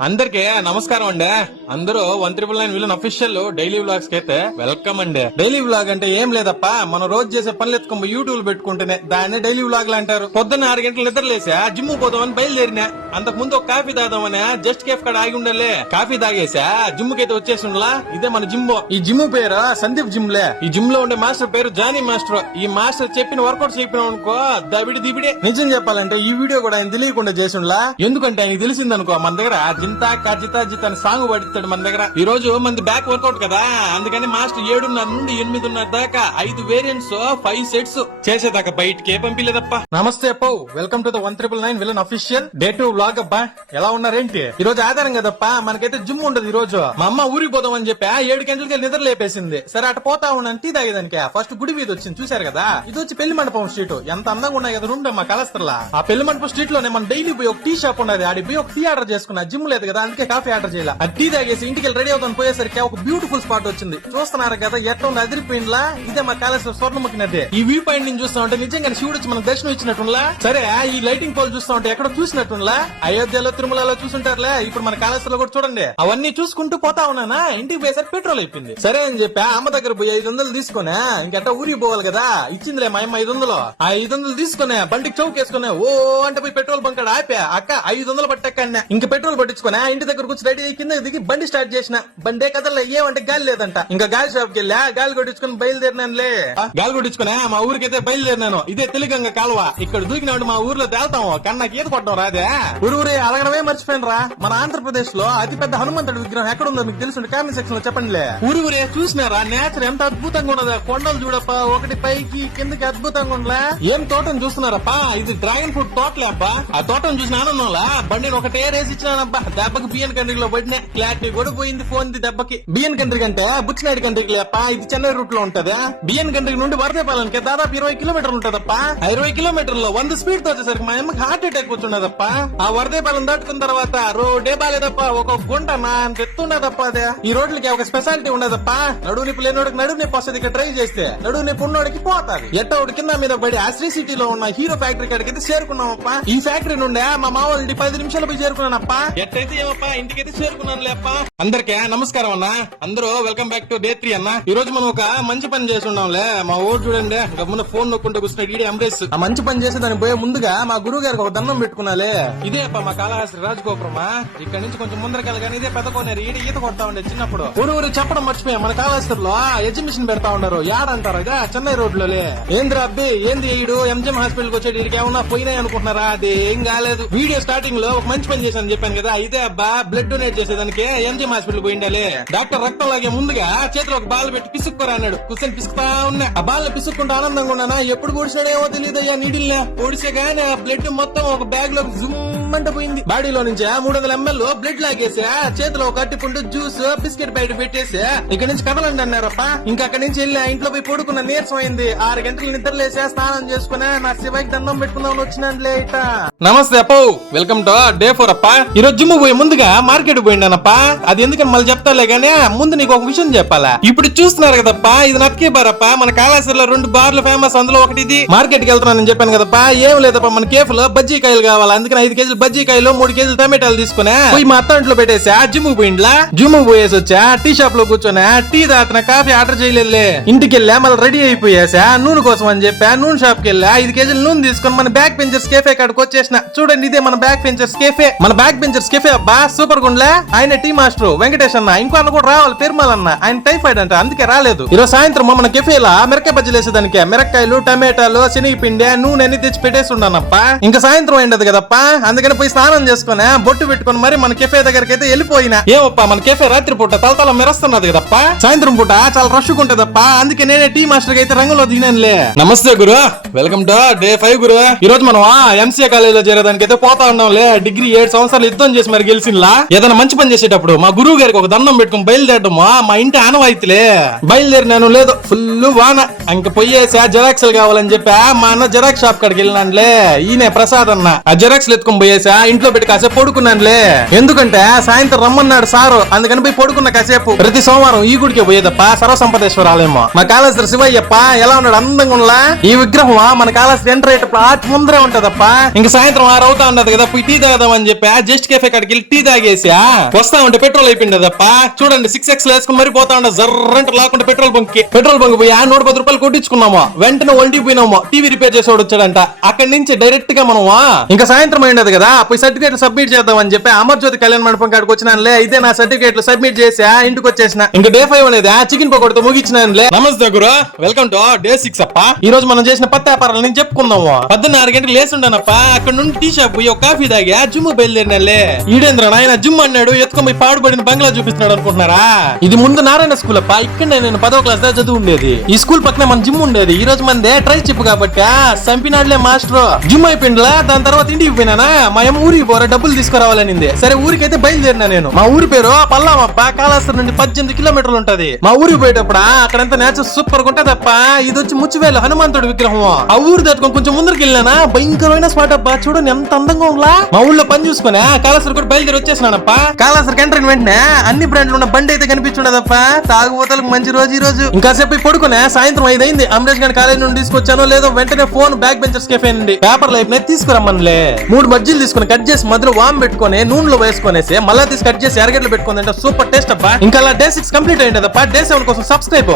అందరికి నమస్కారం అండి. అందరూ one triple nine villain official daily వ్లాగ్స్కి అయితే వెల్కమ్ అండి. డైలీ వ్లాగ్ అంటే ఏం లేదప్ప? మనం రోజు చేసే పనులు ఎత్తుకొని యూట్యూబ్ పెట్టుకుంటేనే దాన్ని డైలీ వ్లాగ్లు అంటారు. పొద్దున్న ఆరు గంటలు నిద్ర లేసా? జిమ్ పోదామని బయలుదేరినా? అంతకు ముందు ఒక కాఫీ తాగుదామని జస్ట్ కేఫ్ కాడ ఆగి ఉండాలే. కాఫీ తాగేసా? జిమ్కి అయితే వచ్చేసి ఇదే మన జిమ్ ఈ జిమ్ పేరు సందీప్ జిమ్ లే. ఈ జిమ్లో ఉండే మాస్టర్ పేరు జానీ మాస్టర్ ఈ మాస్టర్ చెప్పిన వర్కౌట్ చెప్పినాం అనుకో దవిడి దిబిడే నిజం చెప్పాలంటే ఈ వీడియో కూడా ఆయన తెలియకుండా చేసిండ్లా ఎందుకంటే ఆయన తెలిసిందనుకో మన దగ్గర జింతా కజితా జిత్ అని సాంగ్ పడిస్తాడు మన దగ్గర. ఈ రోజు మంది బ్యాక్ వర్కౌట్ కదా. అందుకని మాస్టర్ ఏడున్నర నుండి ఎనిమిదిన్నర దాకా ఐదు వేరియంట్స్ ఫైవ్ సెట్స్ చేసేదాకా బయటకే పంపిలేదప్ప. నమస్తే పౌ welcome to the one triple nine villain official day two vlog అబ్బా. ఎలా ఉన్నారేంటి? ఈ రోజు ఆధారం కదప్ప. మనకైతే జిమ్ ఉండదు ఈ రోజు. మా అమ్మ ఊరికి పోదాం అని చెప్పి. ఏడు గంటలకి నిద్ర లేపేసింది. సరే అటు పోతా ఉన్నాను టీ తాగేదానికి. ఫస్ట్ గుడి మీద వచ్చింది. చూశారు కదా? ఇది వచ్చి పెళ్ళి మండపం స్ట్రీట్ ఎంత అందంగా ఉన్నాయి కదా రూమ్ మా కలస్తర్లా ఆ పెళ్ళి మండపం స్ట్రీట్లోనే మనం డైలీ పోయి ఒక టీ షాప్ ఉన్నది. ఆడి పోయి ఒక టీ ఆర్డర్ చేసుకున్నా జిమ్ లేదు కదా అందుకే కాఫీ ఆర్డర్ చేయాలి. ఆ టీ తాగేసి ఇంటికి రెడీ అవుతాను పోయేసరికి ఒక బ్యూటిఫుల్ స్పాట్ వచ్చింది. చూస్తున్నారు కదా ఎట్లా ఉంది అదిరిపోయిందిలా? ఇదే మా కాలేజ్ స్వర్ణముఖి నది ఈ వ్యూ పాయింట్ నుంచి చూస్తా ఉంటే నిజంగా శివుడు వచ్చి మనకు దర్శనం ఇచ్చినట్టులా సరే ఈ లైటింగ్ పోల్ చూస్తా ఉంటే ఎక్కడ చూసినట్టులా అయోధ్యలో తిరుమలలో చూసుంటారులే. ఇప్పుడు మన కాళేశ్వరంలో కూడా చూడండి. అవన్నీ చూసుకుంటూ పోతా ఉన్నానా? ఇంటికి పోయేసరికి పెట్రోల్ అయిపోయింది. సరే అని చెప్పి అమ్మ దగ్గర పోయి ఐదు వందలు తీసుకునే ఇంకట్టా ఊరికి పోవాలి కదా? ఇచ్చిందిలే మా అమ్మ ఐదు వందలు. ఆ ఐదు వందలు తీసుకునే బండికి చౌక్ వేసుకునే ఓ అంటే పోయి పెట్రోల్ బంక్ ఆడ ఆపా. అక్క ఐదు వందలు పట్టక్క ఇంక పెట్రోల్ పట్టించుకునే ఇంటి దగ్గర కూర్చొని రెడీ అయ్యి కింద దిగి బండి స్టార్ట్ చేసిన. బండే కదలే ఏమంటే గాలి లేదంట. ఇంకా గాలి షాప్కి వెళ్ళా గాలి కొట్టించుకుని బయలుదేరినానులే. గాలి కొట్టించుకునే మా ఊరికైతే బయలుదేరినాను. ఇదే తెలుగంగ కాలువ. ఇక్కడ దూకినాడు మా ఊర్లో తేల్తాం కానీ నాకు ఈత కొట్టడం రాదే. ఊరు ఊరే అడగడమే మర్చిపోయిన రా మన ఆంధ్రప్రదేశ్లో అతి పెద్ద హనుమంతుడి విగ్రహం ఎక్కడ ఉందో మీకు తెలుసు కామెంట్ సెక్షన్లో చెప్పండిలే. ఊరు ఊరే చూసినారా? నేచర్ ఎంత అద్భుతంగా ఉన్నదా. కొండలు చూడప్ప ఒకటి పైకి కిందకి అద్భుతంగా ఉండలే ఏం తోటను చూస్తున్నారప్పా? ఇది డ్రాగన్ ఫ్రూట్ తోటలే అబ్బా ఆ తోటను చూసిన ఆనందంలా? బండిని ఒకటే రేసి ఇచ్చినానబ్బా. దెబ్బకి బిఎన్ కంట్రీలో పడిన క్లారిటీ కూడా పోయింది ఫోన్ ది దెబ్బకి. బిఎన్ కంట్రీ కంటే బుచ్చినాయుడు కంట్రీకి లేప ఇది చెన్నై రూట్లో ఉంటది? బిఎన్ కంట్రీ నుండి వరదేపాలనికి దాదాపు ఇరవై కిలోమీటర్లు ఉంటదప్ప? ఇరవై ఇరవై కిలోమీటర్లో వంద స్పీడ్తో వచ్చేసరికి మా అమ్మకి హార్ట్ అటాక్ వచ్చిండదప్ప ఆ వరదేపాలెం దాటుకున్న తర్వాత రోడే బాలేదప్ప? ఒక గుంట నా ఎత్తున్నదప్ప అదే. ఈ రోడ్లకి ఒక స్పెషాలిటీ ఉండదప్ప? నడువు నిప్పు లేనోడికి నడువు నొప్పి వస్తుంది ఇక్కడ ట్రై చేస్తే. నడువు నొప్పి ఉన్నోడికి పోతాది. ఎట్ట కింద మీద పడి ఆశ్రీ సిటీ సిటీలో ఉన్న హీరో ఫ్యాక్టరీ కాడికి అయితే చేరుకున్నామప్ప. ఈ ఫ్యాక్టరీ నుండే మా మామూలు పది నిమిషాలు పోయి చేరుకున్నానప్ప. ఎట్టయితే ఏమప్ప? ఇంటికైతే చేరుకున్నాను లేప్ప అందరికీ నమస్కారం అన్న. అందరూ welcome back to day three అన్న. ఈ రోజు మనం ఒక మంచి పని చేసి ఉన్నాంలే మా ఊరు చూడండి ముందు ఫోన్ నొక్కుంటూ కూర్చున్నాడు ఈడే అంబరేష్. ఆ మంచి పని చేసి దానికి పోయే ముందుగా మా గురువు గారికి ఒక దండం పెట్టుకున్నాలే. ఇదే అప్ప మా కాళహాస్త్రి రాజగోపురమా? ఇక్కడ నుంచి కొంచెం ముందరకెళ్ళ కానీ ఇదే పెద్ద కోనేరు ఈడ ఈత కొడతా ఉండే చిన్నప్పుడు. ఊరు ఊరు చెప్పడం మర్చిపోయాం మన కాళహాస్త్రిలో ఎగ్జిబిషన్ పెడతా ఉన్నారు యాడంటారు చెన్నై రోడ్లో ఏంద్రా అబ్బి ఏంది ఈడు ఎంజిఎం హాస్పిటల్కి వచ్చేది ఈడికి ఏమన్నా పోయినాయి అనుకుంటున్నారా? అది ఏం కాలేదు. వీడియో స్టార్టింగ్లో ఒక మంచి పని చేశాను చెప్పాను కదా ఇదే అబ్బా బ్లడ్ డొనేట్ చేసేదానికి ఎంజిఎం హాస్పిటల్ పోయిండాలి. డాక్టర్ రక్తం లాగే ముందుగా చేతిలో ఒక బాల్ పెట్టి పిసుక్కోరా అన్నాడు. కూర్చొని పిసుకుతా ఉన్నా. ఆ బాల్ పిసుక్కుంటూ ఆనందంగా ఉన్నానా? ఎప్పుడు పొడిచాడేమో తెలియదు అయ్యా నీడిల్లా. పొడిచే గానీ ఆ బ్లడ్ మొత్తం ఒక బ్యాగ్లో జుమ్ అంట పోయింది బాడీలో నుంచి మూడు వందల ఎంఎల్ బ్లడ్ లాగేసి చేతిలో పుండు జ్యూస్ బిస్కెట్ బయట పెట్టేసి ఇక్కడ నుంచి కదలండి అన్నారప్ప. ఇంకా అక్కడి నుంచి వెళ్ళి ఇంట్లో పోయి పడుకున్న నీరసం అయింది. ఆరు గంటలు నిద్ర లేసా స్నానం చేసుకున్నా నా శివకి దండం పెట్టుకుందాం వచ్చినండి లేట నమస్తే అప్పో. వెల్కమ్ టు డే ఫోర్ అప్ప. ఈ రోజు జిమ్ పోయి ముందుగా మార్కెట్ పోయిండానప్ప. అది ఎందుకని మళ్ళీ చెప్తాలే గానీ ముందు నీకు ఒక విషయం చెప్పాలా? ఇప్పుడు చూస్తున్నారు కదప్ప ఇది నట్కే బార్ అప్ప మన కాళేశ్వరంలో రెండు బార్లు ఫేమస్ అందులో ఒకటి ఇది మార్కెట్కి వెళ్తున్నానని చెప్పాను కదప్ప. ఏం లేదప్ప మన కేఫ్లో బజ్జీ కాయలు కావాలి? అందుకని ఐదు కేజీలు బజ్జీ కాయలు మూడు కేజీలు టమాటాలు తీసుకునే. పోయి మా అత్త ఇంట్లో పెట్టేసా. జిమ్ పోయిండ్లా? జిమ్ పోయేసి వచ్చా టీ షాప్లో కూర్చొని. టీ తాతన కాఫీ ఆర్డర్ చేయలేదులే. ఇంటికి వెళ్ళా మళ్ళీ రెడీ అయిపోయేసా. నూనె కోసం అని చెప్పా. నూనె షాప్కి వెళ్ళా. ఐదు కేజీలు నూనె తీసుకొని మన బ్యాక్ పెంచర్స్ కేఫే కాడికి వచ్చేసిన. చూడండి ఇదే మన బ్యాక్ పెంచర్స్ కేఫే. మన బ్యాక్ పెంచర్స్ కేఫే అబ్బా సూపర్ గుండ్లే. ఆయన టీ మాస్టర్ వెంకటేష్ అన్న. ఇంకో అన్న కూడా రావాలి పెరుమల్ అన్న. ఆయన టైఫాయిడ్ అంట అందుకే రాలేదు. ఈరోజు సాయంత్రం మన కెఫేలా? మిరకాయ బజ్జీలు వేసేదానికి. మిరకాయలు టమాటాలు శనగపిండి నూనె అన్ని తెచ్చి పెట్టేసి ఉన్నానప్ప ఇంకా సాయంత్రం అయింది కదప్ప? అందుకని పోయి స్నానం చేసుకుని బొట్టు పెట్టుకుని మరి మన కెఫే దగ్గరికి అయితే వెళ్ళిపోయినా. ఏమప్ప మన కెఫే రాత్రి పూట తలతల మెరుస్తున్నది కదప్ప? సాయంత్రం పూట చాలా రష్ ఉంటదప్ప. అందుకే నేనే టీ మాస్టర్ అయితే రంగులో దిగినానులే. నమస్తే గురు వెల్కమ్ టు డే ఫైవ్ గురు. ఈ రోజు మనం ఎంసీఏ కాలేజ్లో చేరేదానికి అయితే పోతా ఉన్నాంలే. డిగ్రీ ఏడు సంవత్సరాలు యుద్ధం చేసి మరి గెలిచినలా ఏదైనా మంచి పని చేసేటప్పుడు మా గురువు గారికి ఒక దండం పెట్టుకుని బయలుదేరడం మా ఇంటి ఆనవాయితీలే. బయలుదేరినాను లేదు ఫుల్ వాన. ఇంక పోయేసా జెరాక్స్ కావాలని చెప్పా మా అన్న జెరాక్స్ షాప్ కాడికి వెళ్ళినానులే. ఈయన ప్రసాద్ అన్న. ఆ జెరాక్స్ ఎత్తుకొని పోయేసి ఇంట్లో పెట్టి కాసేపు పడుకున్నానులే. ఎందుకంటే సాయంత్రం రమ్మన్నాడు సారు. అందుకని పోయి పడుకున్న కాసేపు. ప్రతి సోమవారం ఈ గుడికి పోయేదప్ప సర్వసంపదేశ్వర ఆలయమో. మా కాళేశ్వర శివయ్యప్ప ఎలా ఉన్నాడు? అందంగా ఉన్నా ఈ విగ్రహం మన కాళేశ్వర ఎంటర్ అయ్యేటప్పుడు ఆటి ముందరే ఉంటదప్ప. ఇంక సాయంత్రం ఆరు అవుతా ఉన్నది కదా పోయి టీ తాగదాం అని చెప్పి జస్ట్ కేఫే కాడికి వెళ్ళి టీ తాగేసా వస్తా ఉంటే పెట్రోల్ అయిపోయిందప్ప చూడండి సిక్స్ ఎక్స్ వేసుకుని మరి పోతా ఉండే జర్రంట లాకుండా పెట్రోల్ బంక్ పెట్రోల్ బంక్ పోయి ఆ నూట పది రూపాయలు కొట్టించుకున్నాము? వెంటనే ఒంటికి పోయినాము? టీవీ రిపేర్ చేసేవాడు వచ్చాడంట. అక్కడి నుంచి డైరెక్ట్గా మనము? ఇంకా సాయంత్రం అయినది కదా? పోయి సర్టిఫికేట్ సబ్మిట్ చేద్దాం అని చెప్పి అమర్జ్యోతి కళ్యాణ మండపం కాడికి వచ్చినానులే. అయితే నా సర్టిఫికేట్లు సబ్మిట్ చేసా ఇంటికి వచ్చేసిన. ఇంకా డే ఫైవ్ అనేది చికెన్ పకోడతో ముగించినానులే నమస్తే గురు. వెల్కమ్ టు డే సిక్స్ అప్ప. ఈ రోజు మనం చేసిన పత్తి వ్యాపారాలు నేను చెప్పుకుందాము? పద్దెన్న ఆరు గంటలకు లేసి ఉండనప్ప అక్కడ నుండి టీ షాప్ పోయి ఒక కాఫీ తాగా జిమ్ బయలుదేరినాలే ఈడేంద్ర నాయన జిమ్ అన్నాడు ఎత్తుకొని పోయి పాడుపడిన బంగ్లా చూపిస్తున్నాడు అనుకుంటున్నారా? ఇది ముందు నారాయణ స్కూల్ అప్ప. ఇక్కడ నేను పదో క్లాస్ దాకా చదువు ఉండేది ఈ స్కూల్ పక్కనే మన జిమ్ ఉండేది. ఈ రోజు మందే ట్రై చెప్పు కాబట్టి చంపినాడులే మాస్టర్. జిమ్ అయిపోయిందిలా దాని తర్వాత ఇంటికి పోయినానా? మా అమ్మ ఊరికి పోరా డబ్బులు తీసుకురావాలనింది. సరే ఊరికైతే బయలుదేరినా నేను. మా ఊరి పేరు పల్లామప్ప కాళాస్త్రం నుండి పద్దెనిమిది కిలోమీటర్లు ఉంటది. మా ఊరికి పోయేటప్పుడు అక్కడంతా నేచర్ సూపర్గా ఉంటదప్ప ఇది వచ్చి ముచ్చివేలు హనుమంతుడు విగ్రహం. ఆ ఊరు దాటుకొని కొంచెం ముందరికి వెళ్ళినా భయంకరమైన స్పాట్ అబ్బా చూడండి ఎంత అందంగా ఉందా మా ఊళ్ళో పని చూసుకునే కాళాస్త్రి కూడా బయలుదేరి వచ్చేసినానప్ప. కాళాస్త్రికి కంట్రీ వెంటనే అన్ని బ్రాండ్లు ఉన్న బండి అయితే కనిపించుండదప్ప. తాగుబోతలకు మంచి రోజు ఈ రోజు. ఇంకాసేపు సేపు పడుకునే సాయంత్రం ఐదు అమరేష్ గారి కాలేజ్ నుండి తీసుకొచ్చానో లేదో వెంటనే ఫోన్ బ్యాక్ బెంచర్స్ కెఫే నుండి. పేపర్ లైఫ్ నే తీసుకురమ్మనులే. మూడు మజ్జిలు తీసుకుని కట్ చేసి మధ్యలో వామ్ పెట్టుకొని నూనెలో వేసుకొనేసి మళ్ళీ తీసి కట్ చేసి ఎరగడ్లు పెట్టుకుందంటే సూపర్ టేస్ట్ అబ్బా. ఇంకా డే సిక్స్ కంప్లీట్ అయ్యింది డే సెవెన్ కోసం సబ్స్క్రైబ్